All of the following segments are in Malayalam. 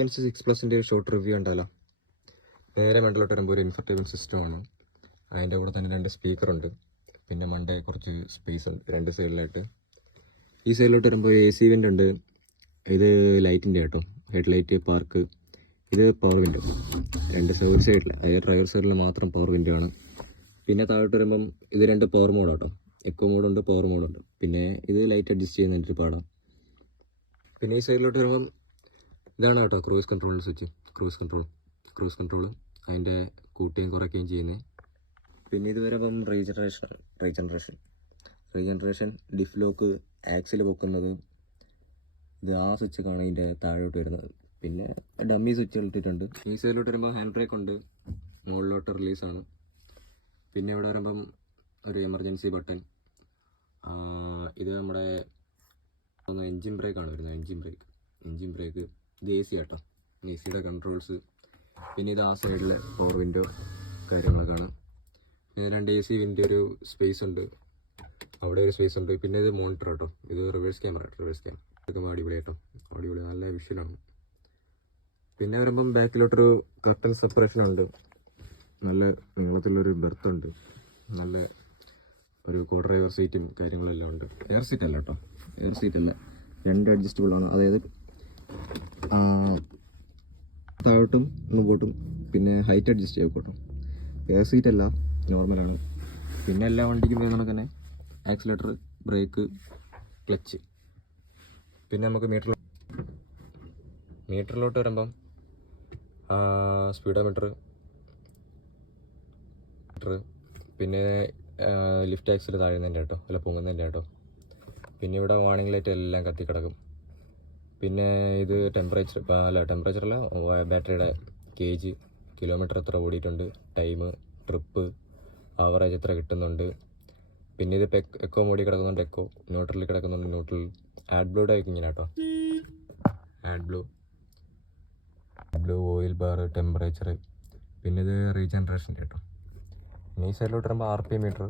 6+ൻ്റെ ഷോർട്ട് റിവ്യൂ ഉണ്ടല്ലോ. നേരെ മെഡലോട്ട് വരുമ്പോൾ ഒരു ഇൻഫർടൈൻമെൻറ്റ് സിസ്റ്റമാണ്. അതിൻ്റെ കൂടെ തന്നെ 2 സ്പീക്കറുണ്ട്. പിന്നെ മണ്ടേ കുറച്ച് സ്പേസ് ഉണ്ട് 2 സൈഡിലായിട്ട്. ഈ സൈഡിലോട്ട് വരുമ്പോൾ AC വെൻ്റ് ഉണ്ട്. ഇത് ലൈറ്റിൻ്റെ കേട്ടോ, ഹെഡ്ലൈറ്റ്, പാർക്ക്. ഇത് പവർ വിൻഡോ. 2 ഒരു സൈഡിൽ, അതായത് ഡ്രൈവർ സൈഡിൽ മാത്രം പവർ വിൻഡോ ആണ്. പിന്നെ താഴോട്ട് വരുമ്പം ഇത് 2 പവർ മോഡ് കേട്ടോ. എക്കോ മോഡുണ്ട്, പവർ മോഡുണ്ട്. പിന്നെ ഇത് ലൈറ്റ് അഡ്ജസ്റ്റ് ചെയ്യുന്നതിൻ്റെ പാടാം. പിന്നെ ഈ സൈഡിലോട്ട് വരുമ്പം ഇതാണ് കേട്ടോ cruise control switch. Cruise control അതിൻ്റെ കൂട്ടുകയും കുറയ്ക്കുകയും ചെയ്യുന്നത്. പിന്നെ ഇത് വരുമ്പം റീജനറേഷൻ ഡിഫ് ലോക്ക്, ആക്സിൽ പൊക്കുന്നത്. ഇത് ആ സ്വിച്ച് കാണാൻ ഇതിൻ്റെ താഴോട്ട് വരുന്നത്. പിന്നെ ഡമ്മി സ്വിച്ചുകൾ ഇട്ടിട്ടുണ്ട്. ഈ സൈഡിലോട്ട് വരുമ്പോൾ ഹാൻഡ് ബ്രേക്ക് ഉണ്ട്, മുകളിലോട്ട് റിലീസാണ്. പിന്നെ ഇവിടെ വരുമ്പം ഒരു എമർജൻസി ബട്ടൺ. ഇത് നമ്മുടെ എൻജിൻ ബ്രേക്കാണ് വരുന്നത്. Engine break. ഇത് AC കേട്ടോ, ACയുടെ കൺട്രോൾസ്. പിന്നെ ഇത് ആ സൈഡിൽ പവർ വിൻഡോ കാര്യങ്ങളൊക്കെയാണ്. പിന്നെ 2 AC വിൻഡോ, ഒരു സ്പേസ് ഉണ്ട്, അവിടെ ഒരു സ്പേസ് ഉണ്ട്. പിന്നെ ഇത് മോണിറ്റർ കേട്ടോ, ഇത് റിവേഴ്സ് ക്യാമറ ഇതൊക്കെ അടിപൊളി കേട്ടോ, അടിപൊളി, നല്ല വിഷനാണ്. പിന്നെ വരുമ്പം ബാക്കിലോട്ടൊരു കർട്ടൻ സെപ്പറേഷൻ ഉണ്ട്, നല്ല നീളത്തിലൊരു ബെർത്ത് ഉണ്ട്, നല്ല ഒരു കോ ഡ്രൈവർ സീറ്റും കാര്യങ്ങളെല്ലാം ഉണ്ട്. എയർ സീറ്റ് അല്ല കേട്ടോ, 2 അഡ്ജസ്റ്റബിൾ ആണ്. അതായത് താഴോട്ടും മുമ്പോട്ടും പിന്നെ ഹൈറ്റ് അഡ്ജസ്റ്റ് ചെയ്യാം കേട്ടോ. എയർ സീറ്റ് അല്ല, നോർമലാണ്. പിന്നെ എല്ലാ വണ്ടിക്കും വേണം തന്നെ ആക്സിലേറ്റർ, ബ്രേക്ക്, ക്ലച്ച്. പിന്നെ നമുക്ക് മീറ്ററിലോട്ട് വരുമ്പം സ്പീഡോമീറ്റർ, പിന്നെ ലിഫ്റ്റ് ആക്സിൽ താഴുന്നതിൻ്റെ കേട്ടോ, അല്ല പൊങ്ങുന്നതിൻ്റെ കേട്ടോ. പിന്നെ ഇവിടെ വാർണിംഗ് ലൈറ്റ് എല്ലാം കത്തിക്കിടക്കും. പിന്നെ ഇത് ടെമ്പറേച്ചറല്ല, ബാറ്ററിയുടെ കേജ്, കിലോമീറ്റർ എത്ര ഓടിയിട്ടുണ്ട്, ടൈം, ട്രിപ്പ്, ആവറേജ് എത്ര കിട്ടുന്നുണ്ട്. പിന്നെ ഇത് എക്കോ മോഡിൽ കിടക്കുന്നുണ്ട്, എക്കോ. ന്യൂട്രലിൽ കിടക്കുന്നുണ്ട്, ന്യൂട്രൽ. ആഡ് ബ്ലൂടെ ഇങ്ങനെ കേട്ടോ, add blue, oil bar, temperature. പിന്നെ ഇത് റീജനറേഷൻ കേട്ടോ. പിന്നെ ഈ സൈഡിലോട്ട് വരുമ്പോൾ RPM മീറ്റർ,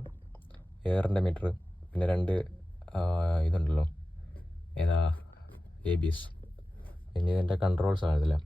എയറിൻ്റെ മീറ്റർ. പിന്നെ 2 ഇതുണ്ടല്ലോ, ഏതാ ABS. പിന്നെ ഇതിൻ്റെ കൺട്രോൾസാണ് ഇതെല്ലാം.